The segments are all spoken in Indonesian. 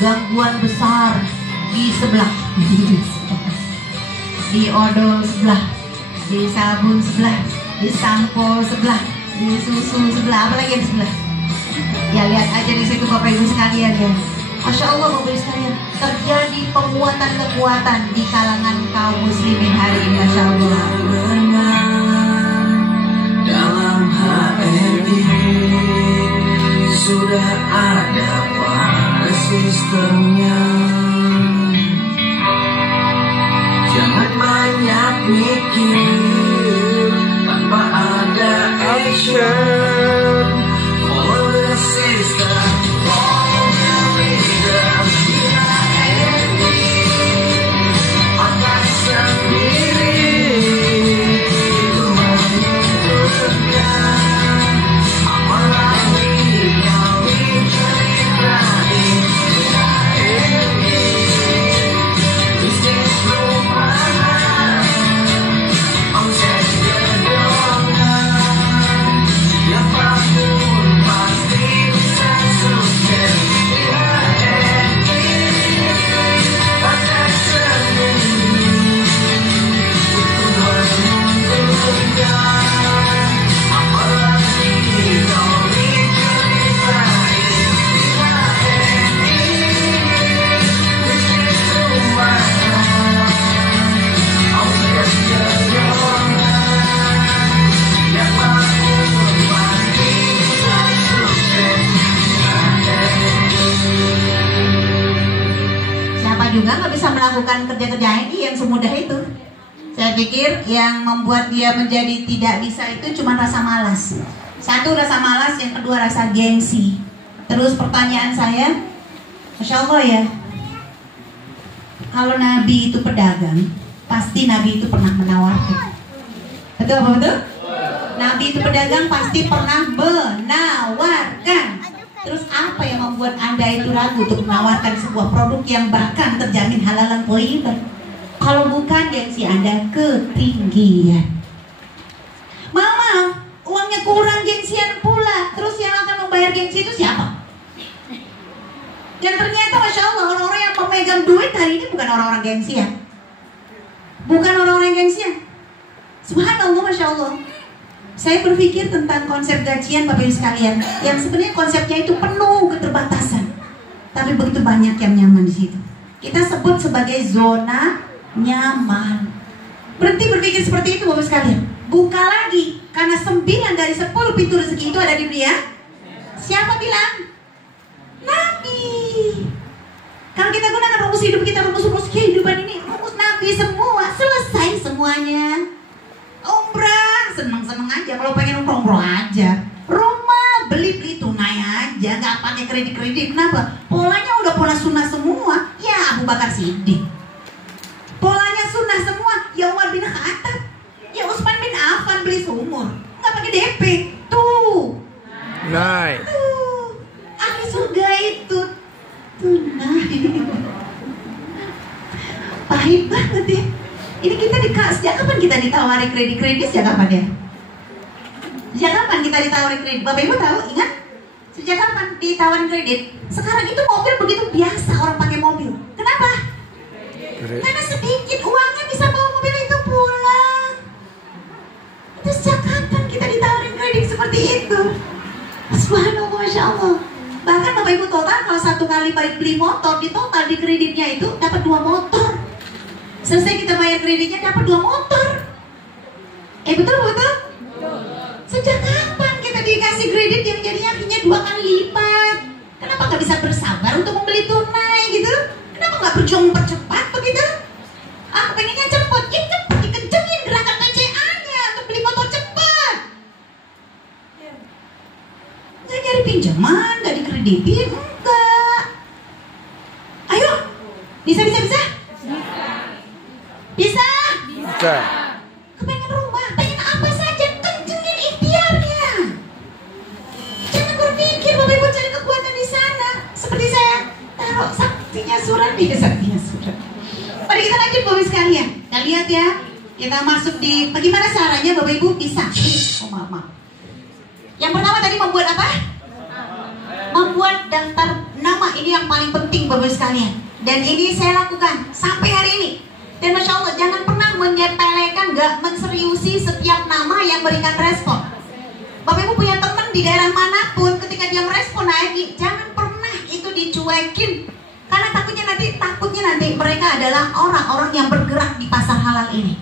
gangguan besar di sebelah, di odol sebelah, di sabun sebelah, di sampo sebelah, di susu sebelah, apalagi yang sebelah. Ya lihat aja di situ Bapak Ibu sekalian ya. Masya Allah Bapak Ibu sekalian, terjadi penguatan kekuatan di kalangan kaum muslimin hari ini. Masya Allah. Dalam HRI sudah ada pada sistemnya. Jangan banyak mikir tanpa ada action. Follow the system, follow the leader. HRI akan sendiri juga nggak bisa melakukan kerja-kerja ini yang semudah itu. Saya pikir yang membuat dia menjadi tidak bisa itu cuma rasa malas. Satu rasa malas, yang kedua rasa gengsi. Terus pertanyaan saya, Masya Allah ya, kalau Nabi itu pedagang, pasti Nabi itu pernah menawarkan. Betul apa betul? Nabi itu pedagang pasti pernah menawarkan. Terus apa yang membuat Anda itu ragu untuk menawarkan sebuah produk yang bahkan terjamin halalan thayyiban? Kalau bukan gengsi Anda ketinggian. Maaf, uangnya kurang, gengsian pula. Terus yang akan membayar gengsi itu siapa? Dan ternyata Masya Allah, orang-orang yang memegang duit hari ini bukan orang-orang gengsian. Bukan orang-orang gengsian. Subhanallah, Masya Allah. Saya berpikir tentang konsep gajian Bapak Ibu sekalian, yang sebenarnya konsepnya itu penuh keterbatasan, tapi begitu banyak yang nyaman di situ. Kita sebut sebagai zona nyaman. Berhenti berpikir seperti itu Bapak Ibu sekalian. Buka lagi, karena 9 dari 10 pintu rezeki itu ada di dunia. Siapa bilang? Nabi. Kalau kita gunakan rumus hidup kita, rumus kehidupan ini, rumus Nabi semua, selesai semuanya. Umrah, seneng-seneng aja. Kalau pengen umroh aja. Rumah, beli tunai aja, nggak pakai kredit. Kenapa? Polanya udah pola sunnah semua. Ya Abu Bakar Siddiq. Polanya sunnah semua. Ya Umar bin Khattab. Ya Utsman bin Affan beli seumur, nggak pakai DP. Tuh. Nice. Tuh. Ahli surga itu tunai. Pahit banget ya. Ini kita sejak kapan kita ditawari kredit? Sejak kapan ya? Sejak kapan kita ditawari kredit? Bapak Ibu tahu? Ingat? Sejak kapan ditawarin kredit? Sekarang itu mobil begitu biasa orang pakai mobil. Kenapa? Karena sedikit uangnya bisa bawa mobil itu pulang. Itu sejak kapan kita ditawarin kredit seperti itu? Subhanallah, Masya Allah. Bahkan Bapak Ibu total kalau satu kali beli motor, di total di kreditnya itu dapat 2 motor. Selesai kita bayar kreditnya dapat 2 motor. Betul? Sejak kapan kita dikasih kredit yang jadinya akhirnya 2 kali lipat? Kenapa nggak bisa bersabar untuk membeli tunai gitu? Kenapa nggak berjuang percepat begitu? Pengennya cepet, ya cepet dikencengin gerakan BCA-nya untuk beli motor cepat. Nggak nyari pinjaman, nggak dikreditin, enggak. Ayo, bisa? Bisa. Kepengen rumah, pengen apa saja, kencengin ikhtiarnya. Jangan berpikir Bapak Ibu cari kekuatan di sana. Seperti saya taruh saktinya surat. Mari kita lanjut Bapak Ibu sekalian. Kita lihat ya, kita masuk di bagaimana caranya Bapak Ibu bisa. Maaf. Yang pertama tadi membuat apa? membuat daftar nama ini yang paling penting Bapak sekalian. Dan ini saya lakukan sampai hari ini. Dan Masya Allah, jangan pernah menyepelekan, gak menseriusi setiap nama yang berikan respon. Bapak Ibu punya teman di daerah manapun, ketika dia merespon lagi, jangan pernah itu dicuekin. Karena takutnya nanti mereka adalah orang-orang yang bergerak di pasar halal ini.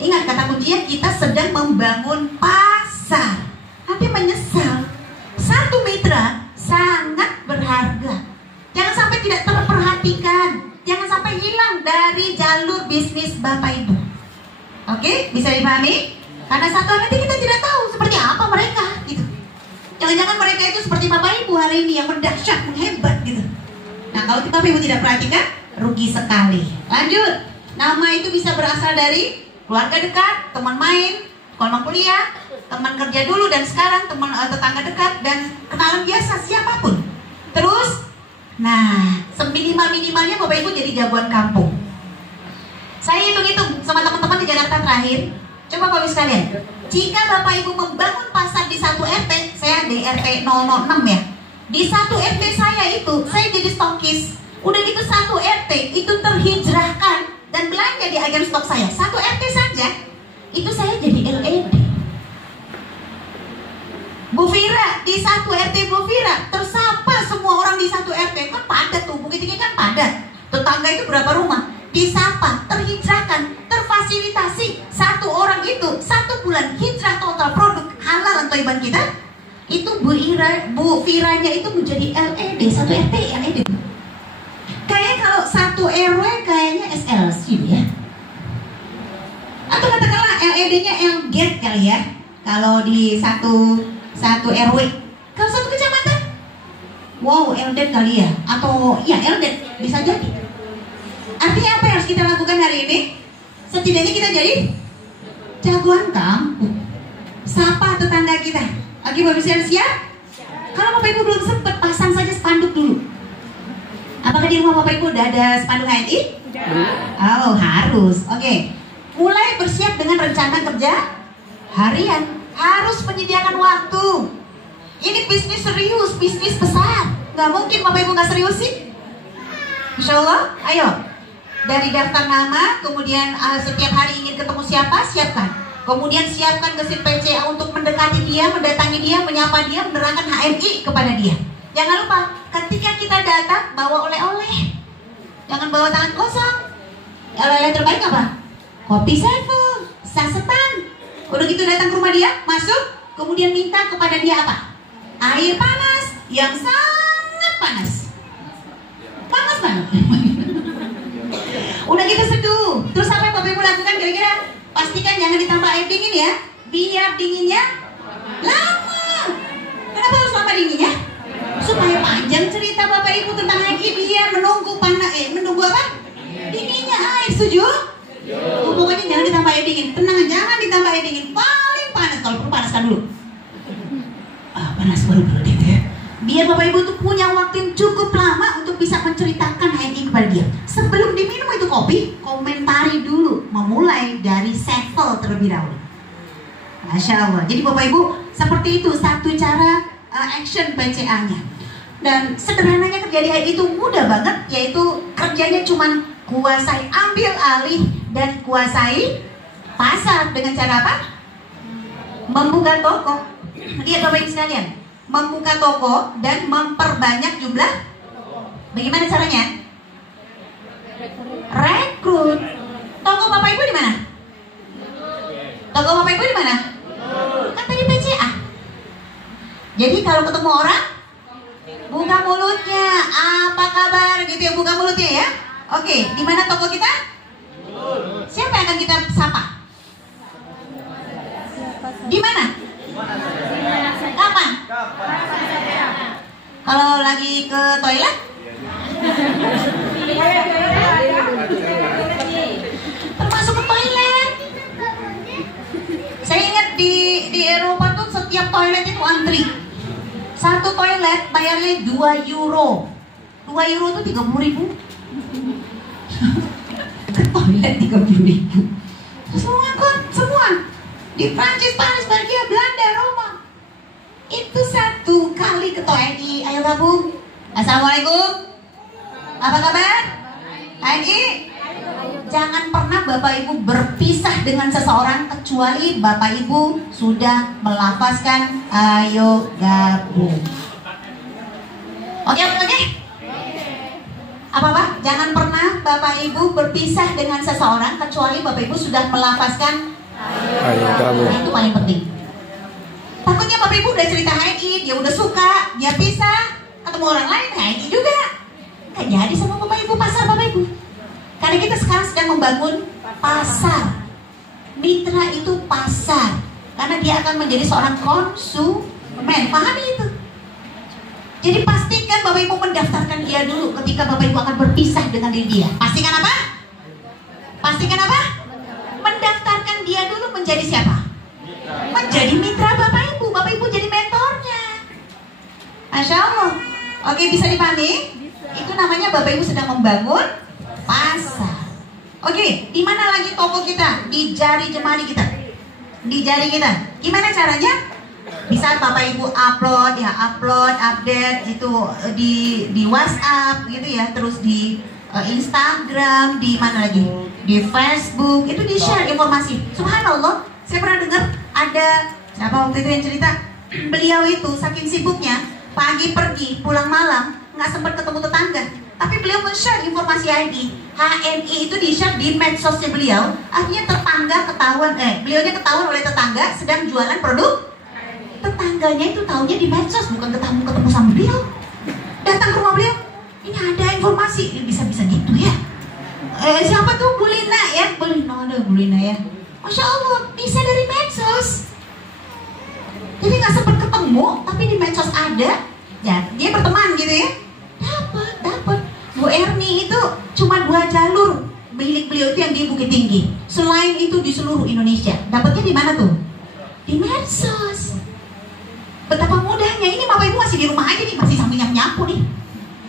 Ingat kata kuncinya, kita sedang membangun pasar. Nanti menyesal. Satu mitra sangat berharga. Jangan sampai tidak terperhatikan. Jangan sampai hilang dari jalur bisnis Bapak Ibu. Oke, bisa dipahami? Karena satu nanti kita tidak tahu seperti apa mereka gitu. Jangan-jangan mereka itu seperti Bapak Ibu hari ini yang mendahsyat, menghebat gitu. Nah, kalau Bapak Ibu tidak perhatikan, rugi sekali. Lanjut. Nama itu bisa berasal dari keluarga dekat, teman main, teman kuliah, teman kerja dulu dan sekarang, teman tetangga dekat, dan kenalan biasa siapapun. Terus, nah, seminimal-minimalnya Bapak Ibu jadi jagoan kampung. Saya hitung-hitung sama teman-teman di Jakarta terakhir. Coba Bapak Ibu sekalian, jika Bapak Ibu membangun pasar di satu RT, saya di RT 006 ya. Di satu RT saya itu, saya jadi stokis. Udah gitu satu RT itu terhijrahkan dan belanja di agen stok saya. Satu RT saja, itu saya jadi LED. Bu Fira, di satu RT Bu Fira, tersapa semua orang di satu RT. Kan padat tuh, Bukit Tinggi kan padat. Tetangga itu berapa rumah? Disapa, terhijrahkan, terfasilitasi. Satu orang itu, satu bulan hijrah total produk halal atau iban kita. Itu Bu Firanya itu menjadi LED, satu RT LED. Kayak kalau satu RW kayaknya SLC ya. Atau katakanlah LED-nya LGET kali ya. Kalau di satu RW. Kalau satu kecamatan, wow, LDET kali ya. Atau ya LDET, bisa jadi. Artinya apa yang harus kita lakukan hari ini? Setidaknya kita jadi jagoan kampung. Sapa tetangga kita. Lagi Bapak Ibu siap? Kalau Bapak Ibu belum sempat, pasang saja spanduk dulu. Apakah di rumah Bapak Ibu udah ada spanduk HNI? Oh, harus. Oke. Mulai bersiap dengan rencana kerja harian. Harus menyediakan waktu. Ini bisnis serius, bisnis besar. Gak mungkin Bapak Ibu gak serius sih. Insya Allah, ayo. Dari daftar nama, kemudian setiap hari ingin ketemu siapa, siapkan. Kemudian siapkan mesin PCA untuk mendekati dia, mendatangi dia, menyapa dia, menerangkan HNI kepada dia. Jangan lupa, ketika kita datang, bawa oleh-oleh. Jangan bawa tangan kosong. Oleh-oleh terbaik apa? Kopi Saiful, sasetan. Udah gitu datang ke rumah dia, masuk, kemudian minta kepada dia apa? Air panas, yang sangat panas. Panas banget. Udah gitu seduh. Terus apa yang Bapak Ibu lakukan kira-kira? Pastikan jangan ditambah air dingin ya, biar dinginnya lama. Kenapa harus lama dinginnya? Supaya panjang cerita Bapak Ibu tentang lagi dia menunggu menunggu apa? Dinginnya air, setuju? Pokoknya jangan ditambah air dingin. Tenang, jangan ditambah air dingin. Paling panas, kalau perlu panaskan dulu. Panas baru gitu ya. Biar Bapak Ibu tuh punya waktu yang cukup lama untuk bisa menceritakan HNI kepada dia. Sebelum diminum itu kopi, komentari dulu. Memulai dari sampel terlebih dahulu. Masya Allah. Jadi Bapak Ibu, seperti itu satu cara action PCA-nya. Dan sederhananya kerja di HNI itu mudah banget. Yaitu kerjanya cuman kuasai ambil alih dan kuasai pasar. Dengan cara apa? Membuka toko. Lihat Bapak Ibu sekalian, membuka toko dan memperbanyak jumlah. Bagaimana caranya? Rekrut. Toko Bapak Ibu di mana? Toko Bapak Ibu di mana? Kan tadi PCA. Jadi kalau ketemu orang, buka mulutnya. Apa kabar gitu ya, buka mulutnya ya. Oke, di mana toko kita? Siapa yang akan kita sapa? Di mana? Kapan? Kalau lagi ke toilet? Termasuk ke toilet. Saya ingat di Eropa tuh setiap toilet itu antri. Satu toilet bayarnya 2 euro. 2 euro tuh 30.000. Ke toilet 30.000. Semua. Di Prancis, Spanyol, Belgia, Belanda, Roma. Itu satu kali ketua HNI. Ayo gabung. Assalamualaikum. Apa kabar? HNI. Jangan pernah Bapak Ibu berpisah dengan seseorang kecuali Bapak Ibu sudah melafazkan ayo gabung. Oke? Apa? Jangan pernah Bapak Ibu berpisah dengan seseorang kecuali Bapak Ibu sudah melafazkan ayo gabung. Nah, itu paling penting. Takutnya Bapak Ibu udah cerita HNI, dia udah suka, dia pisah, ketemu orang lain HNI juga. Gak jadi sama Bapak Ibu pasar Bapak Ibu. Karena kita sekarang sedang membangun pasar. Mitra itu pasar. Karena dia akan menjadi seorang konsumen. Pahami itu. Jadi pastikan Bapak Ibu mendaftarkan dia dulu ketika Bapak Ibu akan berpisah dengan diri dia. Pastikan apa? Mendaftarkan dia dulu menjadi siapa? Menjadi mitra Bapak Ibu. Bapak Ibu jadi mentornya. Masya Allah. Oke, bisa dipahami? Itu namanya Bapak Ibu sedang membangun pasar. Oke, di mana lagi toko kita? Di jari jemari kita. Di jari kita. Gimana caranya? Bisa Bapak Ibu upload, update itu di WhatsApp gitu ya, terus di Instagram, di mana lagi? Di Facebook, itu di share informasi. Subhanallah, saya pernah dengar ada siapa waktu itu yang cerita, beliau itu saking sibuknya pagi pergi, pulang malam, nggak sempat ketemu tetangga. Tapi beliau men-share informasi HNI itu di-share di medsosnya beliau. Akhirnya beliaunya ketahuan oleh tetangga sedang jualan produk. Tetangganya itu tahunya di medsos, bukan ketemu sama beliau. Datang ke rumah beliau, ini ada informasi, ini bisa gitu ya. Siapa tuh? Bu Lina ya? Bu Lina ya. Masya Allah, bisa dari medsos. Jadi nggak sempat ketemu, tapi di medsos ada. Ya, dia berteman gitu ya. Dapat. Bu Erni itu cuma 2 jalur milik beliau itu yang di Bukit Tinggi. Selain itu di seluruh Indonesia. Dapatnya di mana tuh? Di medsos. Betapa mudahnya. Ini Bapak Ibu masih di rumah aja nih, masih sambil nyapu nih.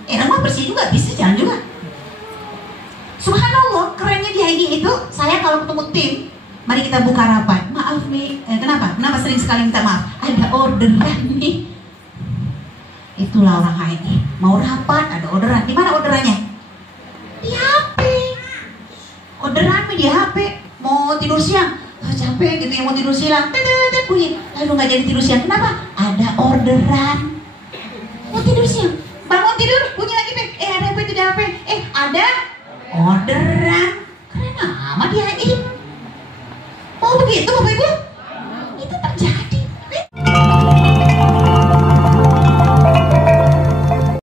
Rumah bersih juga, bisa jalan juga. Subhanallah, kerennya di HNI itu, saya kalau ketemu tim, mari kita buka rapat. Maaf nih, kenapa sering sekali minta maaf? Ada orderan nih. Itulah orang HNI. Mau rapat, ada orderan. Di mana orderannya? Di HP. Orderan di HP. Mau tidur siang, capek gitu ya, mau tidur siang. Bunyi. Lalu nggak jadi tidur siang. Kenapa? Ada orderan. Mau tidur siang, bangun tidur, bunyi lagi ada apa itu di HP? Ada orderan. Keren amat di HNI. Mau begitu Bapak Ibu?